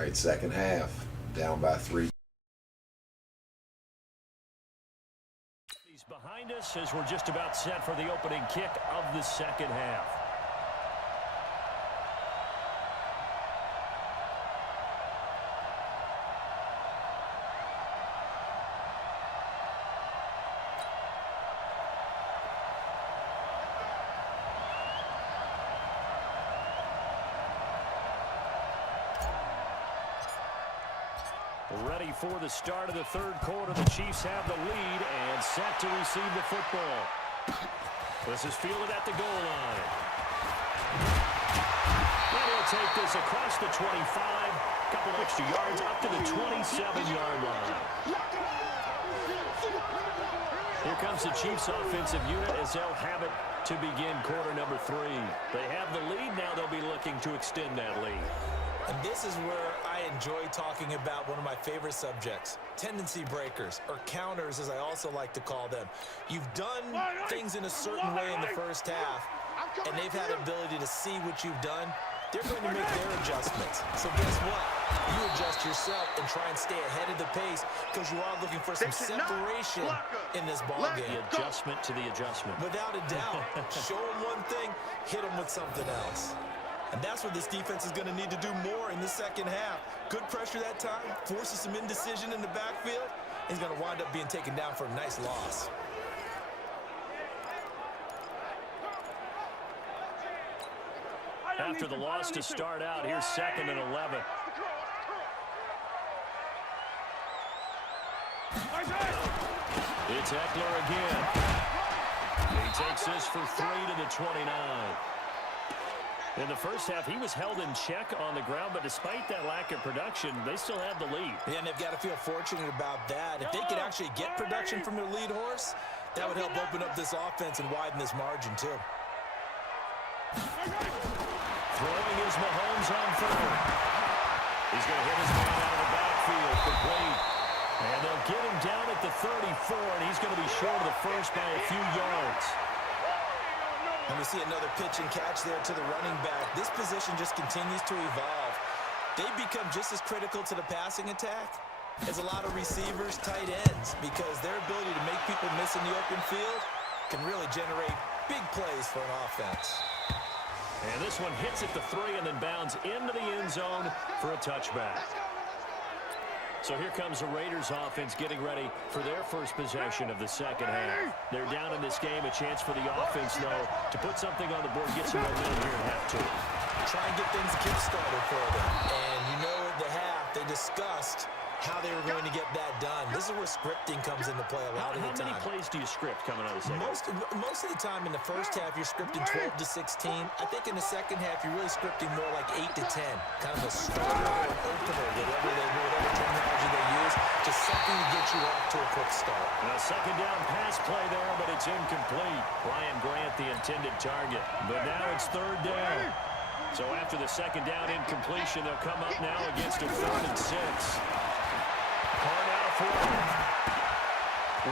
All right, second half, down by 3. He's behind us as we're just about set for the opening kick of the second half. Ready for the start of the third quarter. The Chiefs have the lead and set to receive the football. This is fielded at the goal line. And he'll take this across the 25. Couple extra yards up to the 27-yard line. Here comes the Chiefs offensive unit as they'll have it to begin quarter number 3. They have the lead. Now they'll be looking to extend that lead. And this is where I enjoy talking about one of my favorite subjects, tendency breakers, or counters as I also like to call them. You've done things in a certain way in the first half, and they've had the ability to see what you've done. They're going to make their adjustments. So guess what? You adjust yourself and try and stay ahead of the pace because you are looking for some separation in this ball game. The adjustment to the adjustment. Without a doubt. Show them one thing, hit them with something else. And that's what this defense is going to need to do more in the second half. Good pressure that time, forces some indecision in the backfield. He's going to wind up being taken down for a nice loss. After the loss to start out, here's 2nd and 11. It's Eckler again. He takes this for 3 to the 29. In the first half, he was held in check on the ground, but despite that lack of production, they still have the lead. Yeah, and they've got to feel fortunate about that. If they could actually get production from their lead horse, that would help open up this offense and widen this margin, too. Throwing is Mahomes on third. He's going to hit his man out of the backfield, complete. And they'll get him down at the 34, and he's going to be short of the first by a few yards. And we see another pitch and catch there to the running back. This position just continues to evolve. They become just as critical to the passing attack as a lot of receivers, tight ends, because their ability to make people miss in the open field can really generate big plays for an offense. And this one hits at the 3 and then bounds into the end zone for a touchback. So here comes the Raiders offense getting ready for their first possession of the second half. They're down in this game. A chance for the offense, though, to put something on the board, get some momentum here in half 2. Try and get things kick-started for them. And you know at the half, they discussed how they were going to get that done. This is where scripting comes into play a lot of the time. How many plays do you script coming out of the second? Most of the time in the first half, you're scripting 12 to 16. I think in the second half, you're really scripting more like 8 to 10. Kind of a starter or an opener, whatever terminology they use. Just something to get you off to a quick start. A second down pass play there, but it's incomplete. Ryan Grant, the intended target. But now it's third down. So after the second down incompletion, they'll come up now against a 4th and 6. Hard out for him.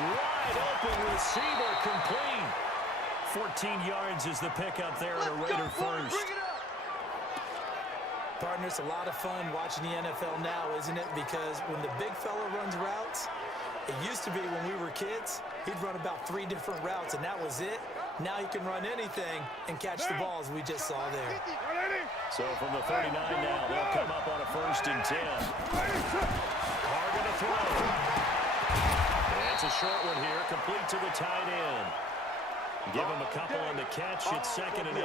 Wide open receiver, complete. 14 yards is the pickup there and a Raider first. Partner, it's a lot of fun watching the NFL now, isn't it? Because when the big fella runs routes, it used to be when we were kids, he'd run about 3 different routes, and that was it. Now he can run anything and catch the balls we just saw there. So from the 39 now, they'll come up on a 1st and 10. Carter to throw. And it's a short one here, complete to the tight end. Give him a couple on the catch. It's 2nd and 8.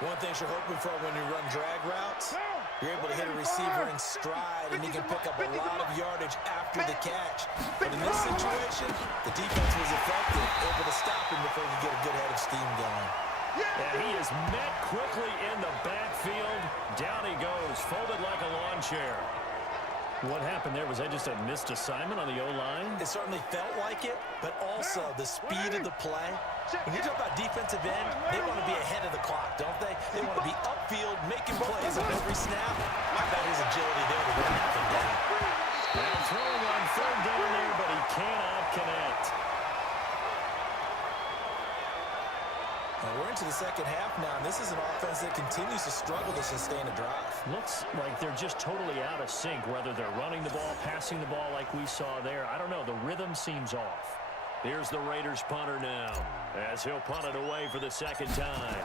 One thing you're hoping for when you run drag routes, you're able to hit a receiver in stride, and he can pick up a lot of yardage after the catch. But in this situation, the defense was effective, able to stop him before he could get a good head of steam going. And he is met quickly in the backfield. Down he goes, folded like a lawn chair. What happened there? Was that just a missed assignment on the O-line? It certainly felt like it, but also the speed of the play. When you talk about defensive end, they want to be ahead of the clock, don't they? They want to be upfield, making plays on every snap. I bet his agility there to run that thing down. Now throwing on 3rd down there, but he cannot connect. And we're into the second half now, and this is an offense that continues to struggle to sustain a drive. Looks like they're just totally out of sync, whether they're running the ball, passing the ball like we saw there. I don't know. The rhythm seems off. Here's the Raiders punter now, as he'll punt it away for the second time.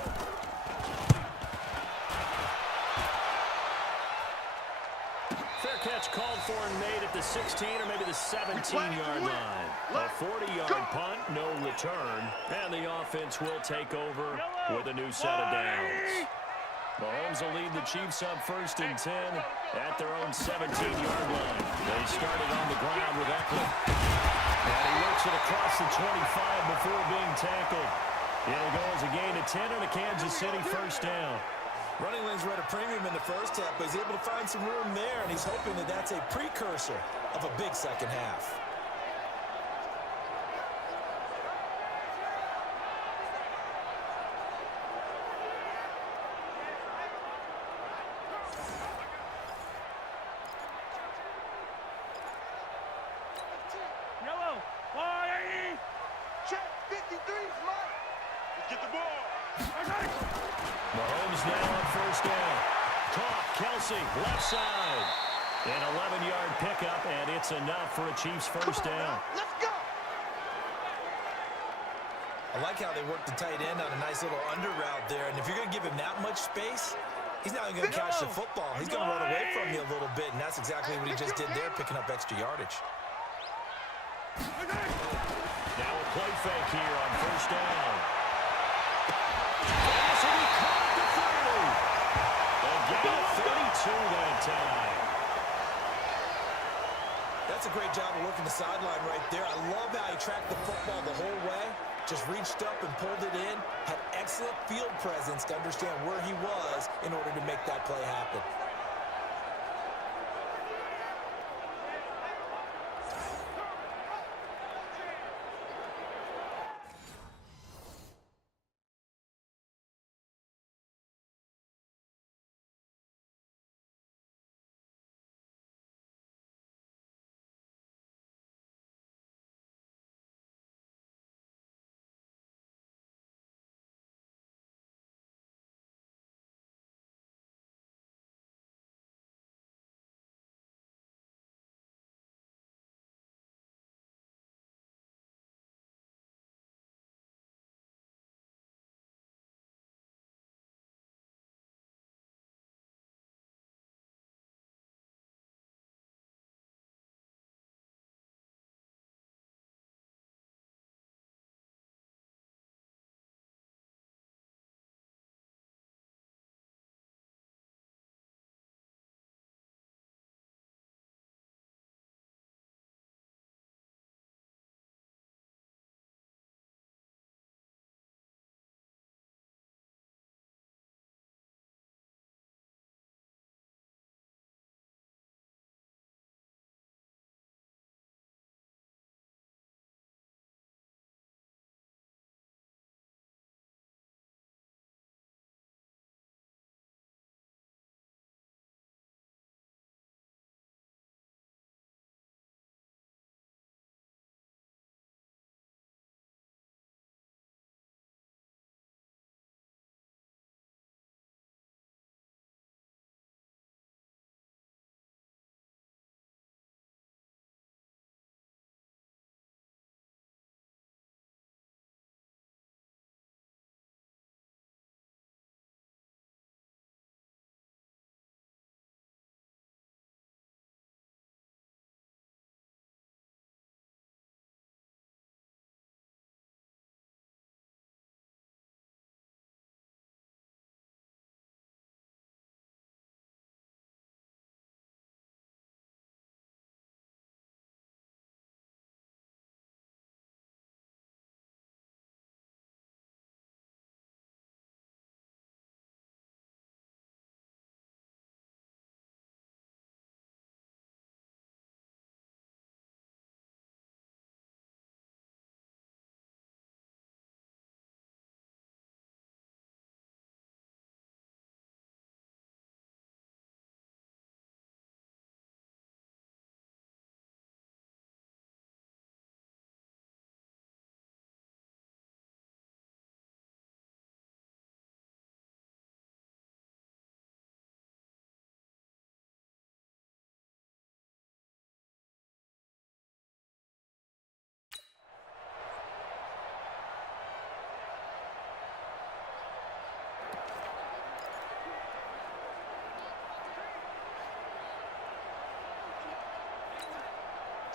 Fair catch called for and made at the 16 or maybe the 17-yard line. A 40-yard punt, no return, and the offense will take over with a new set of downs. Mahomes will lead the Chiefs up 1st and 10 at their own 17-yard line. They started on the ground with Oakland. And he works it across the 25 before being tackled. It'll go as a gain of 10 and a Kansas City first down. Running lanes were at a premium in the first half, but he's able to find some room there, and he's hoping that that's a precursor of a big second half. Mahomes now on first down. Caught, Kelsey, left side. An 11-yard pickup, and it's enough for a Chiefs first down. Let's go. I like how they work the tight end on a nice little under route there, and if you're going to give him that much space, he's not even going to catch the football. He's going to run away from you a little bit, and that's exactly what he just did there, picking up extra yardage. Now a play fake here on first down. Pass will be caught at the 30. Again, 32 that time. That's a great job of working the sideline right there. I love how he tracked the football the whole way, just reached up and pulled it in, had excellent field presence to understand where he was in order to make that play happen.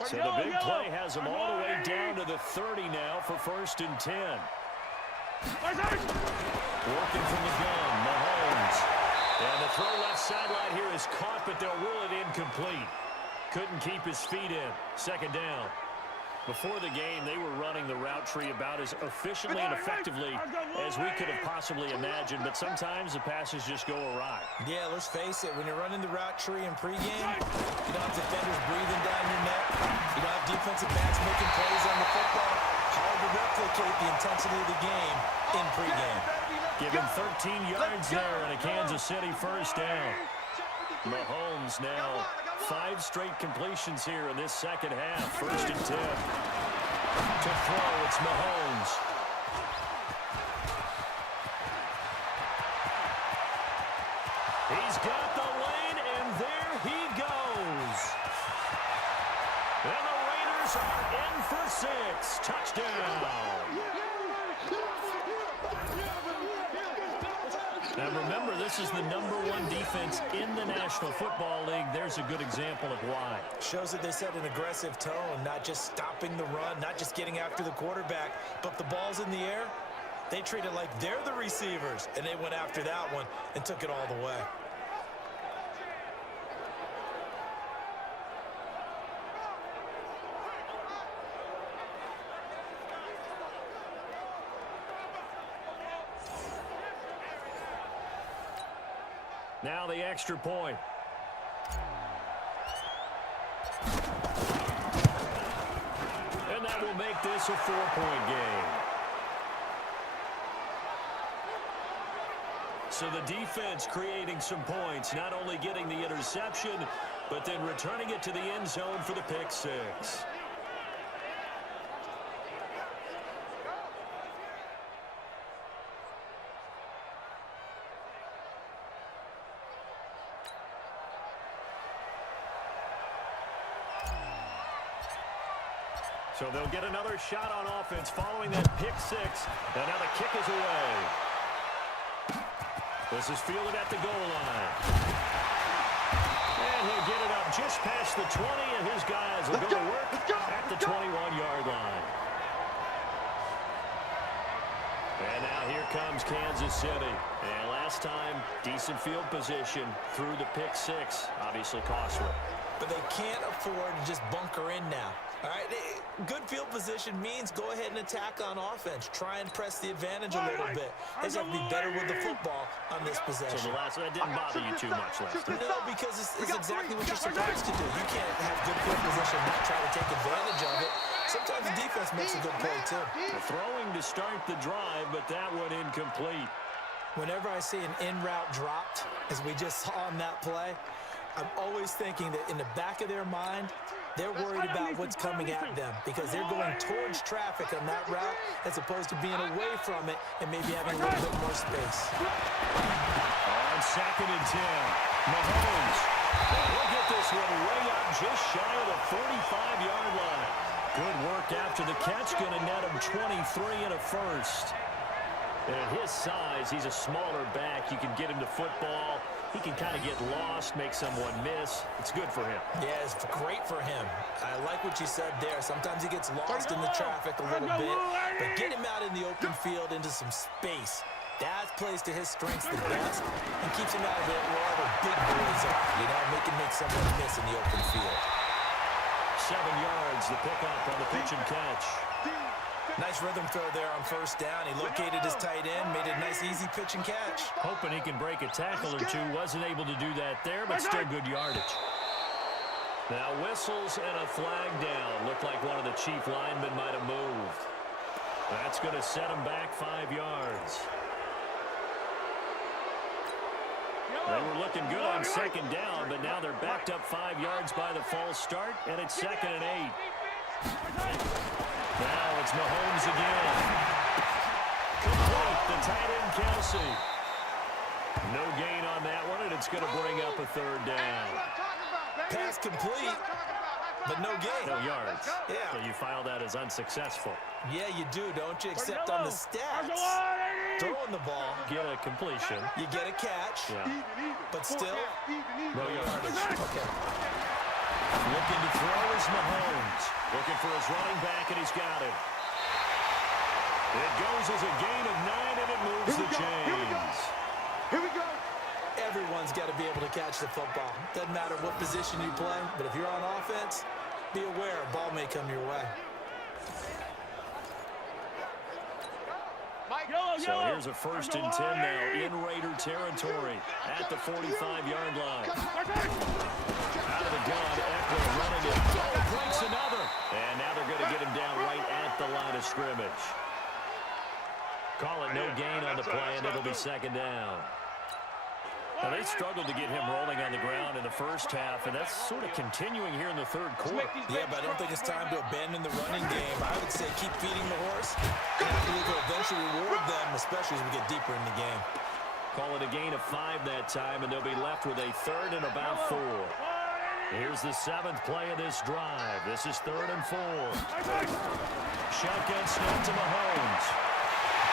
So the big play has them all the way down to the 30 now for 1st and 10. Working from the gun, Mahomes. And the throw left sideline here is caught, but they'll rule it incomplete. Couldn't keep his feet in. 2nd down. Before the game, they were running the route tree about as efficiently and effectively as we could have possibly imagined, but sometimes the passes just go awry. Yeah, let's face it, when you're running the route tree in pregame, you don't have defenders breathing down your neck. You don't have defensive backs making plays on the football. Hard to replicate the intensity of the game in pregame. Give him 13 yards there and a Kansas City 1st down. Mahomes now 5 straight completions here in this 2nd half. 1st and 10. To throw, it's Mahomes. He's got the lane, and there he goes. And the Raiders are in for 6. Touchdown. Now remember, this is the #1 defense in the National Football League. There's a good example of why. Shows that they set an aggressive tone, not just stopping the run, not just getting after the quarterback, but the ball's in the air. They treat it like they're the receivers, and they went after that one and took it all the way. Now the extra point. And that will make this a 4-point game. So the defense creating some points, not only getting the interception, but then returning it to the end zone for the pick 6. So they'll get another shot on offense following that pick 6. And now the kick is away. This is fielded at the goal line. And he'll get it up just past the 20, and his guys will go to work at the 21-yard line. And now here comes Kansas City. And last time, decent field position through the pick 6. Obviously costly. But they can't afford to just bunker in now. All right, good field position means go ahead and attack on offense. Try and press the advantage a little bit. They just have to be better with the football on this possession. So the last one, that didn't bother you too much last time? No, because it's exactly what you're supposed to do. You can't have good field position and not try to take advantage of it. Sometimes the defense makes a good play, too. Throwing to start the drive, but that one incomplete. Whenever I see an in-route dropped, as we just saw on that play, I'm always thinking that in the back of their mind, they're worried about what's coming at them because they're going towards traffic on that route as opposed to being away from it and maybe having a little bit more space. On 2nd and 10, Mahomes. He'll get this one way up just shy of the 45-yard line. Good work after the catch. Going to net him 23 and a 1st. And at his size, he's a smaller back. You can get him to football. He can kind of get lost, make someone miss. It's good for him. Yeah, it's great for him. I like what you said there. Sometimes he gets lost in the traffic a little bit, but get him out in the open field into some space. That plays to his strengths the best and keeps him out of it where all the big boys are. You know, make someone miss in the open field. 7 yards, the pickup on the pitch and catch. Nice rhythm throw there on 1st down. He located his tight end, made a nice easy pitch and catch. Hoping he can break a tackle or two. Wasn't able to do that there, but still good yardage. Now whistles and a flag down. Looked like one of the chief linemen might have moved. That's going to set him back 5 yards. They were looking good on 2nd down, but now they're backed up 5 yards by the false start, and it's 2nd and 8. Now it's Mahomes again. Complete, the tight end, Kelsey. No gain on that one, and it's going to bring up a 3rd down. Pass complete, but no gain. No yards. Yeah. So you file that as unsuccessful. Yeah, you do, don't you? Except on the stats. Throwing the ball. Get a completion. You get a catch. Yeah. But still, No yardage. okay. Looking to throw is Mahomes. Looking for his running back, and he's got it. It goes as a gain of 9, and it moves the chains. Here we go. Everyone's got to be able to catch the football. Doesn't matter what position you play, but if you're on offense, be aware a ball may come your way. So here's a 1st and 10 now in Raider territory at the 45-yard line. Out of the gun, Oakland running it. Oh, breaks another. And now they're going to get him down right at the line of scrimmage. Call it no gain on the play, and it'll be 2nd down. Now, they struggled to get him rolling on the ground in the first half, and that's sort of continuing here in the 3rd quarter. Yeah, but I don't think it's time to abandon the running game. I would say keep feeding the horse, and I believe will eventually reward them, especially as we get deeper in the game. Call it a gain of 5 that time, and they'll be left with a 3rd and about 4. Here's the 7th play of this drive. This is 3rd and 4. Shotgun snap to Mahomes.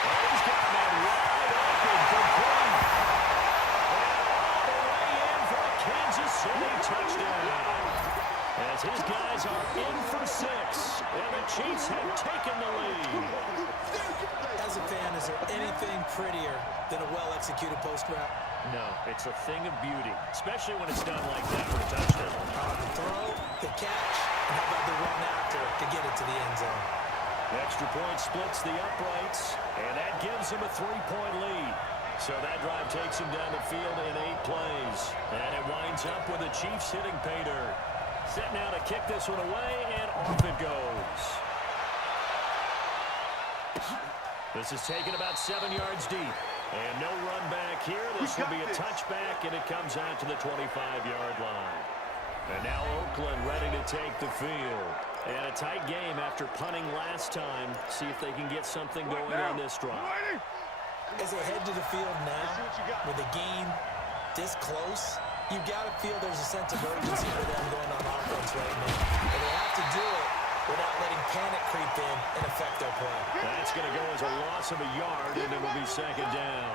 Oh, he's got that wide open complete. Kansas City touchdown. As his guys are in for 6, and the Chiefs have taken the lead. As a fan, is there anything prettier than a well-executed post route? No, it's a thing of beauty, especially when it's done like that for a touchdown. The throw, the catch, and how about the run after to get it to the end zone? The extra point splits the uprights, and that gives them a 3-point lead. So that drive takes him down the field in 8 plays. And it winds up with the Chiefs hitting pay dirt. Set now to kick this one away, and off it goes. This is taken about 7 yards deep. And no run back here. This will be a touchback, and it comes out to the 25-yard line. And now Oakland ready to take the field. And a tight game after punting last time. See if they can get something going on this drive. As they head to the field now, with the game this close, you've got to feel there's a sense of urgency for them going on offense right now. And they have to do it without letting panic creep in and affect their play. That's going to go as a loss of a yard, and it will be 2nd down.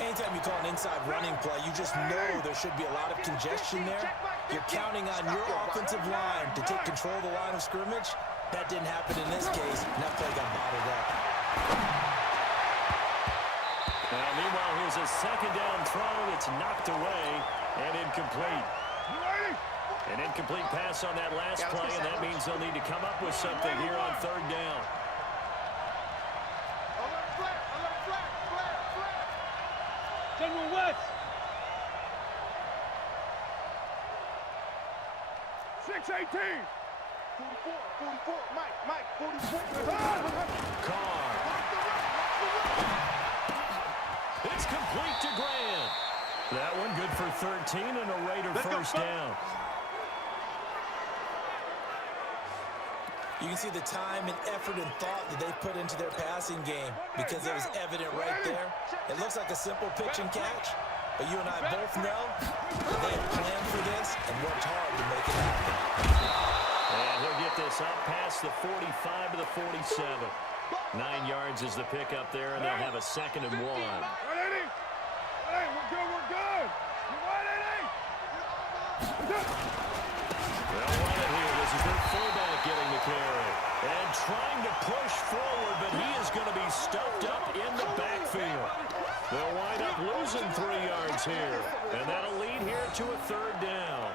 Anytime you call an inside running play, you just know there should be a lot of congestion there. You're counting on your offensive line to take control of the line of scrimmage. That didn't happen in this case, and that play got bottled up. Meanwhile, here's a 2nd down throw that's knocked away and incomplete. An incomplete pass on that last play, and that means they'll need to come up with something here on 3rd down. General West. 6-18. 44, Mike, 44. Carr. It's complete to Grant. That one good for 13 and a Raider 1st down. You can see the time and effort and thought that they put into their passing game because it was evident right there. It looks like a simple pitch and catch, but you and I both know that they have planned for this and worked hard to make it happen. And he'll get this up past the 45 to the 47. 9 yards is the pickup there, and they'll have a 2nd and 1. Hey, we're good. You want it, They'll run it here. This is their fullback getting the carry. And trying to push forward, but he is going to be stuffed up in the backfield. They'll wind up losing 3 yards here. And that'll lead here to a 3rd down.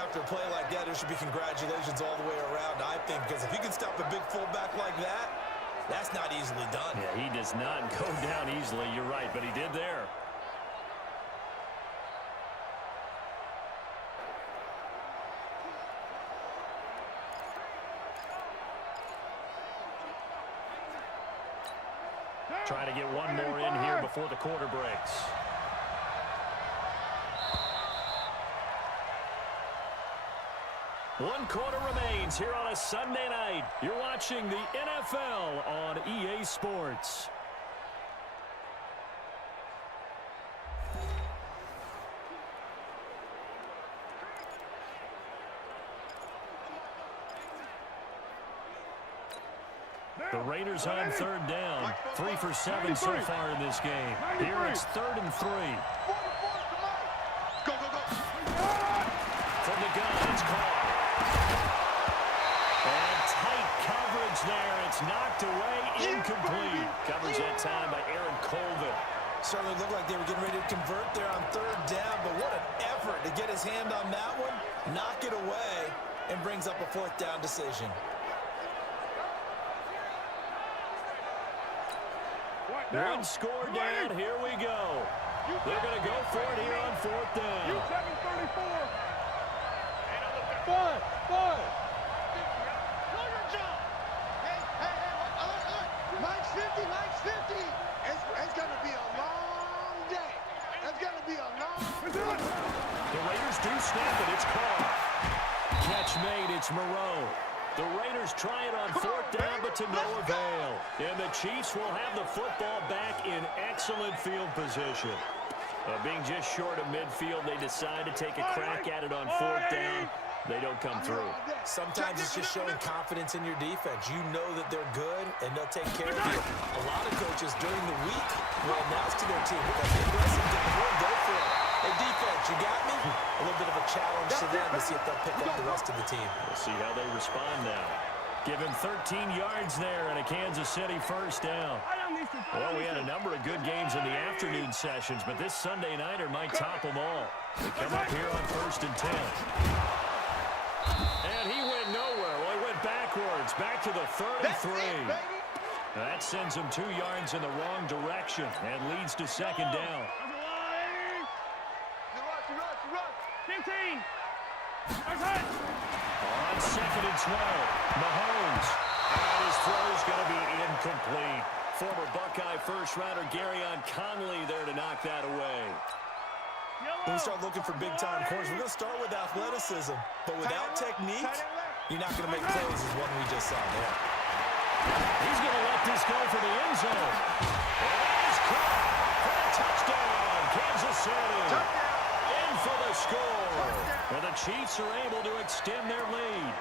After a play like that, there should be congratulations all the way around, I think, because if you can stop a big fullback like that, that's not easily done. Yeah, he does not go down easily. You're right, but he did there. Trying to get one more in here before the quarter breaks. One quarter remains here on a Sunday night. You're watching the NFL on EA Sports. The Raiders on 3rd down. 3 for 7 so far in this game. Here it's 3rd and 3. Go. From the gun. It's caught. And tight coverage there. It's knocked away. Incomplete. Covers that time by Aaron Colvin. Certainly looked like they were getting ready to convert there on third down, but what an effort to get his hand on that one, knock it away, and brings up a fourth down decision. One score down. Here we go. They're going to go for it here on fourth down. You 734. Five. Know your job. Hey, Mike's 50. It's going to be a long day. It's going to be a long day. The Raiders do snap it. It's caught. Catch made. It's Moreau. The Raiders try it on fourth down, but to no avail. And the Chiefs will have the football back in excellent field position. Being just short of midfield, they decide to take a crack at it on fourth down. They don't come through. Sometimes it's just showing confidence in your defense. You know that they're good, and they'll take care of you. A lot of coaches during the week will announce to their team, we're going to be aggressive, get the ball, go for it. Hey, defense, you got me? A little bit of a challenge to them to see if they'll pick up the rest of the team. We'll see how they respond now. Give him 13 yards there and a Kansas City first down. Well, we had a number of good games in the afternoon sessions, but this Sunday nighter might top them all. They come up here on 1st and 10. And he went nowhere. Well, he went backwards, back to the 33. That sends him 2 yards in the wrong direction and leads to second down. 15. On 2nd and 12, Mahomes. And his throw's going to be incomplete. Former Buckeye first-rounder Garyon Conley there to knock that away. When we start looking for big-time corners, we're going to start with athleticism. But without technique, you're not going to make plays as one we just saw there. He's going to let this go for the end zone. And he's caught for a touchdown, Kansas City. In for the score. And the Chiefs are able to extend their lead.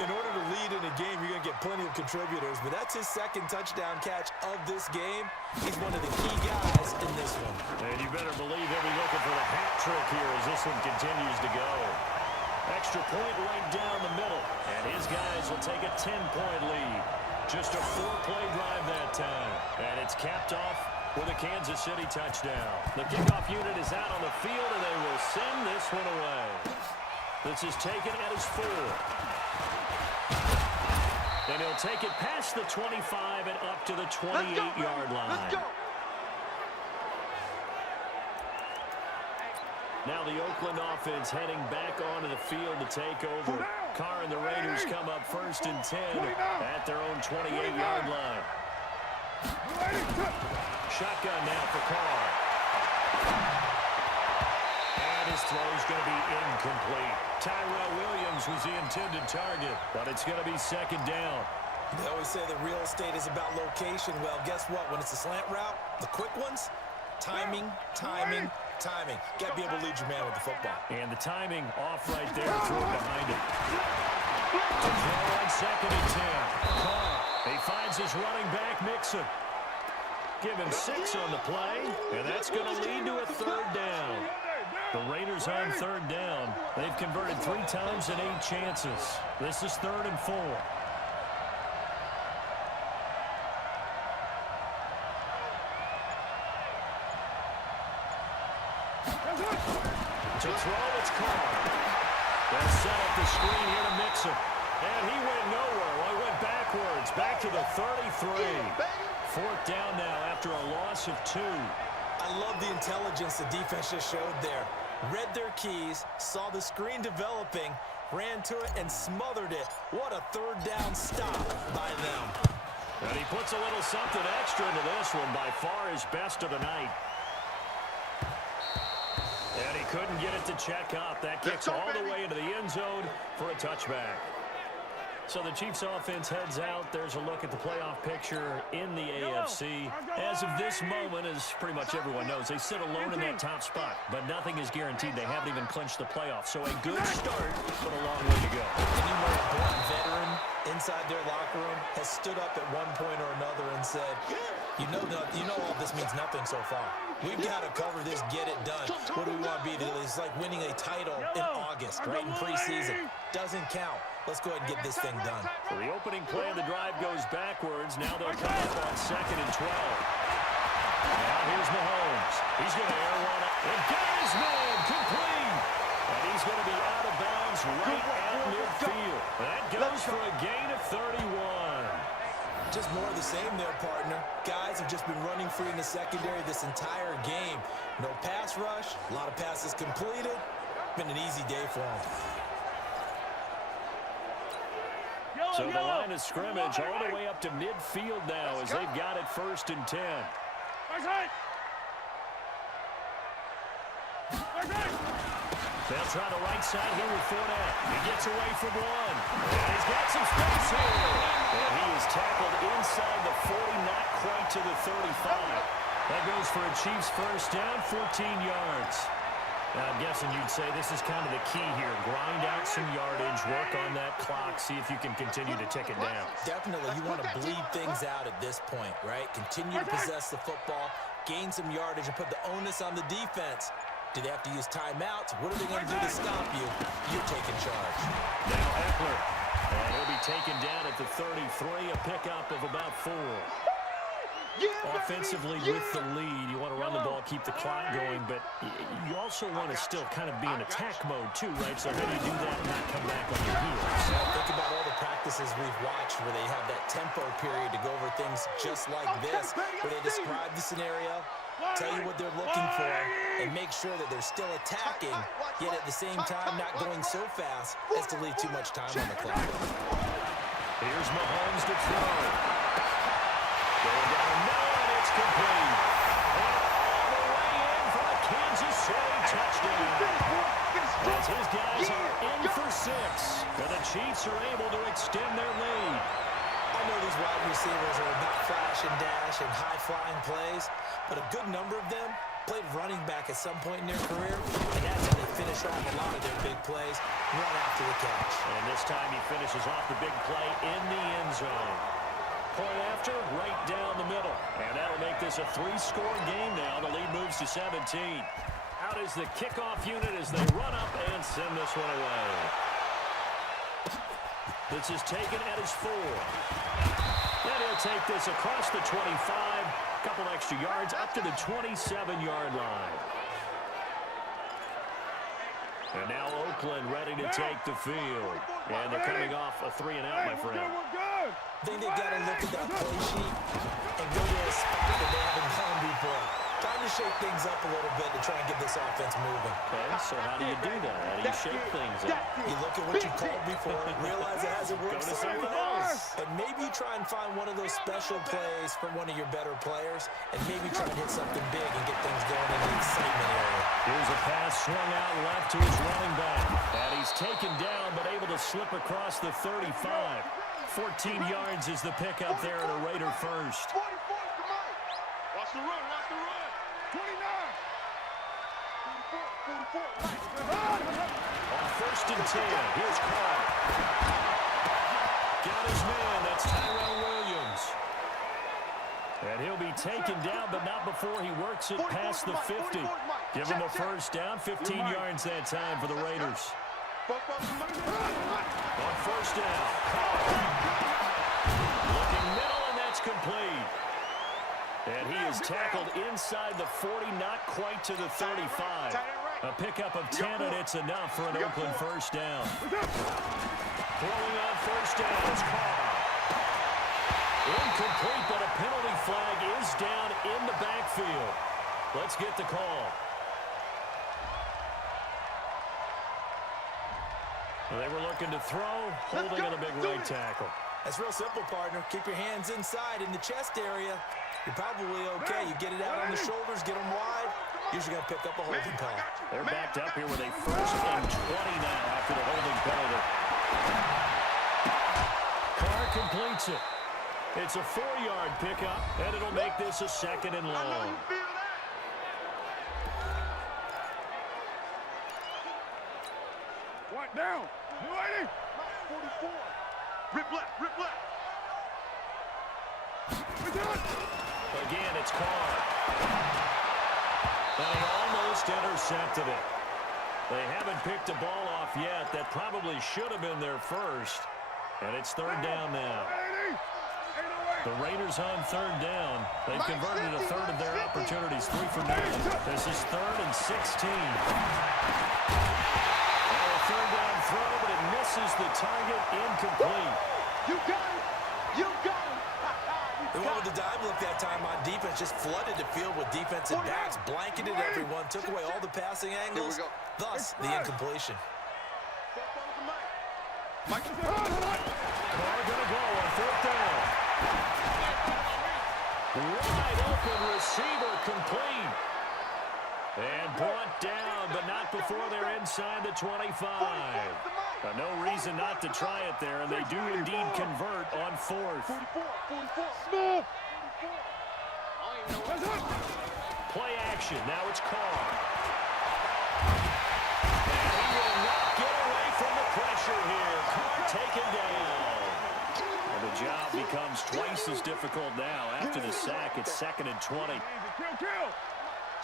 In order to lead in a game, you're going to get plenty of contributors, but that's his second touchdown catch of this game. He's one of the key guys in this one. And you better believe he'll be looking for the hat trick here as this one continues to go. Extra point right down the middle, and his guys will take a 10-point lead. Just a 4-play drive that time, and it's capped off with a Kansas City touchdown. The kickoff unit is out on the field, and they will send this one away. This is taken at his 4. And he'll take it past the 25 and up to the 28-yard line. Let's go. Now the Oakland offense heading back onto the field to take over. Carr and the Raiders come up 1st and 10 at their own 28-yard line. Shotgun now for Carr. And his throw's going to be incomplete. Tyrell Williams was the intended target, but it's going to be second down. They always say that real estate is about location. Well, guess what? When it's a slant route, the quick ones, timing. Got to be able to lead your man with the football. And the timing off right there, threw it behind him. To throw on 2nd and 10. Carr, he finds his running back, Mixon. Give him 6 on the play, and that's going to lead to a 3rd down. The Raiders on 3rd down. They've converted 3 times in 8 chances. This is 3rd and 4. To throw, it's Carr. They'll set up the screen here to Mixon. And he went nowhere. Well, he went backwards, back to the 33. 4th down now after a loss of 2. I love the intelligence the defense just showed there. Read their keys, saw the screen developing, ran to it, and smothered it. What a 3rd down stop by them. And he puts a little something extra into this one, by far his best of the night. And he couldn't get it to check up. That kicks all the way into the end zone for a touchback. So the Chiefs offense heads out. There's a look at the playoff picture in the AFC. As of this moment, as pretty much everyone knows, they sit alone in that top spot. But nothing is guaranteed. They haven't even clinched the playoffs. So a good start, but a long way to go. And you know, a born veteran inside their locker room has stood up at one point or another and said, you know all this means nothing so far. We've got to cover this, get it done. What do we want to be? It's like winning a title in August, right in preseason. Doesn't count. Let's go ahead and get this thing done. So the opening play of the drive goes backwards. Now they'll come up on 2nd and 12. Now here's Mahomes. He's going to air one up. And got his man complete. And he's going to be out of bounds right at midfield. That goes for a gain of 31. Just more of the same there, partner. Guys have just been running free in the secondary this entire game. No pass rush, a lot of passes completed. Been an easy day for them. So the line of scrimmage all the way up to midfield now as they've got it 1st and 10. They'll try the right side here with Fournette. He gets away from one. And he's got some space here. And he is tackled inside the 40, not quite to the 35. That goes for a Chiefs first down, 14 yards. Now, I'm guessing you'd say this is kind of the key here. Grind out some yardage, work on that clock, see if you can continue to tick it down. Definitely, you want to bleed things out at this point, right? Continue to possess the football, gain some yardage, and put the onus on the defense. Do they have to use timeouts? What are they going to do to stop you? You're taking charge. Now Eckler, and he'll be taken down at the 33, a pickup of about 4. Offensively with the lead, you want to run the ball, keep the clock going, but you also want to still kind of be in attack mode too, right? So how do you do that and not come back on your heels? Now think about all the practices we've watched where they have that tempo period to go over things just like this, where they describe the scenario, tell you what they're looking for, and make sure that they're still attacking, yet at the same time not going so fast as to leave too much time on the clock. Here's Mahomes to throw. Going down the middle, and it's complete. And all the way in for a Kansas City touchdown. As his guys are in for 6, and the Chiefs are able to extend their lead. I know these wide receivers are about flash and dash and high-flying plays, but a good number of them played running back at some point in their career, and that's how they finish off a lot of their big plays, run after the catch. And this time he finishes off the big play in the end zone. Point after, right down the middle. And that'll make this a 3-score game now. The lead moves to 17. Out is the kickoff unit as they run up and send this one away. This is taken at his 4. Then he'll take this across the 25. A couple extra yards up to the 27-yard line. And now Oakland ready to take the field. And they're coming off a 3-and-out, my friend. I think they've got to look at that play sheet and go to a spot that they haven't gone before. Time to shake things up a little bit to try and get this offense moving. Okay, so how do you do that? How do you shake things up? You look at what you called before, realize it hasn't worked. Go to something else. And maybe try and find one of those special plays from one of your better players, and maybe try and hit something big and get things going in the excitement area. Here's a pass swung out left to his running back. And he's taken down, but able to slip across the 35. 14 yards is the pickup there at a Raider first. Watch the run, watch the run. 29. 44. On 1st and 10, here's Carr. Got his man, that's Tyrell Williams. And he'll be taken down, but not before he works it past the 50. Give him a first down, 15 yards that time for the Raiders. On 1st down, Carr. Looking middle, and that's complete. And he is tackled inside the 40, not quite to the 35. A pickup of 10, and it's enough for an Oakland first down. Throwing on 1st down is Carr. Incomplete, but a penalty flag is down in the backfield. Let's get the call. They were looking to throw, holding on the big right tackle. That's real simple, partner. Keep your hands inside in the chest area. You're probably okay. You get it out on the shoulders, get them wide. Usually going to pick up a holding call. They're backed up here with a 1st and 20 now after the holding penalty. completes it. It's a 4-yard pickup, and it'll make this a 2nd and long. Right down. You ready? 44. Rip left, rip left. Again, it's Carr. And he almost intercepted it. They haven't picked a ball off yet. That probably should have been their first. And it's 3rd down now. The Raiders on 3rd down. They've converted a 1/3 of their opportunities. 3 for 9. This is 3rd and 16. And a 3rd down throw, but it misses the target. Incomplete. You got it. You got it. They went with the dime look that time on defense, just flooded the field with defensive backs, blanketed everyone, took away all the passing angles, thus the incompletion. Mike. Carr gonna go on 4th down. Wide open receiver complete. And brought down, but not before they're inside the 25. No reason not to try it there, and they do indeed convert on 4th. 44. Play action. Now it's Carr. And he will not get away from the pressure here. Carr taken down. And the job becomes twice as difficult now. After the sack, it's 2nd and 20.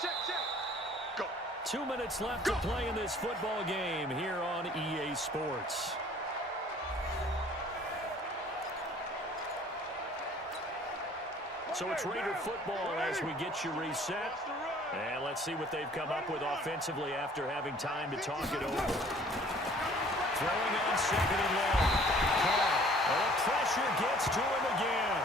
Check. Go. 2 minutes left to play in this football game here on EA Sports. So it's Raider football as we get you reset. And let's see what they've come up with offensively after having time to talk it over. Throwing on 2nd and long. And the pressure gets to him again.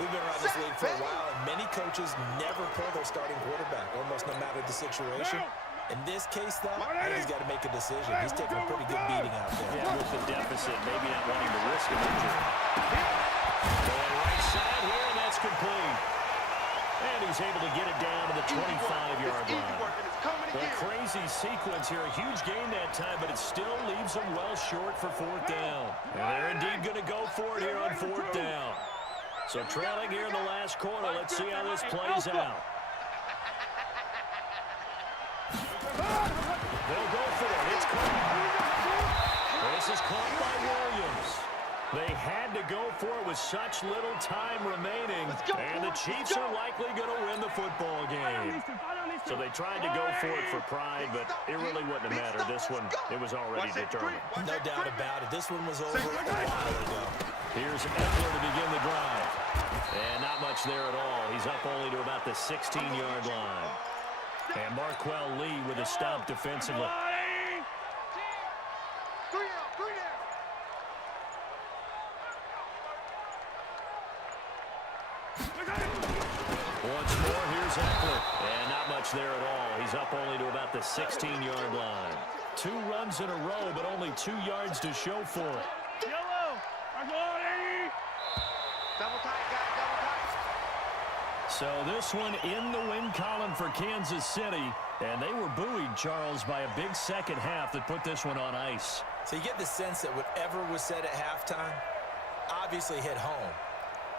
We've been around this league for a while, and many coaches never pull their starting quarterback, almost no matter the situation. In this case, though, I think he's got to make a decision. He's taking a pretty good beating out there. Yeah, with the deficit, maybe not wanting to risk an injury. Going right side here, and that's complete. And he's able to get it down to the 25-yard line. Well, crazy sequence here. A huge gain that time, but it still leaves them well short for 4th down. And they're indeed going to go for it here on 4th down. So trailing here in the last quarter. Let's see how this plays out. They'll go for it. It's caught. This is caught by Williams. They had to go for it with such little time remaining. And the Chiefs are likely going to win the football game. So they tried to go for it for pride, but it really wouldn't have mattered. This one, it was already determined. No doubt about it. This one was over a while ago. Here's Eckler to begin the drive. And not much there at all. He's up only to about the 16-yard line. And Marquell Lee with a stop defensively. Once more, here's Eckler. And not much there at all. He's up only to about the 16-yard line. 2 runs in a row, but only 2 yards to show for it. Double tight, guys, double tight. So this one in the win column for Kansas City. And they were buoyed, Charles, by a big second half that put this one on ice. So you get the sense that whatever was said at halftime obviously hit home.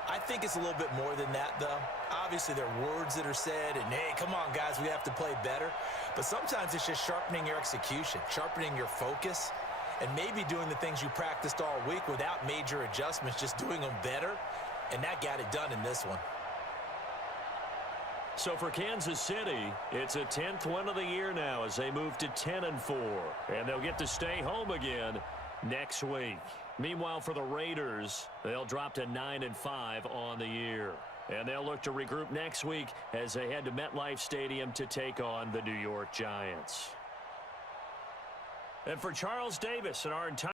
I think it's a little bit more than that, though. Obviously, there are words that are said, and, hey, come on, guys, we have to play better. But sometimes it's just sharpening your execution, sharpening your focus, and maybe doing the things you practiced all week without major adjustments, just doing them better, and that got it done in this one. So for Kansas City, it's a 10th win of the year now as they move to 10-4. And they'll get to stay home again next week. Meanwhile, for the Raiders, they'll drop to 9-5 on the year. And they'll look to regroup next week as they head to MetLife Stadium to take on the New York Giants. And for Charles Davis and our entire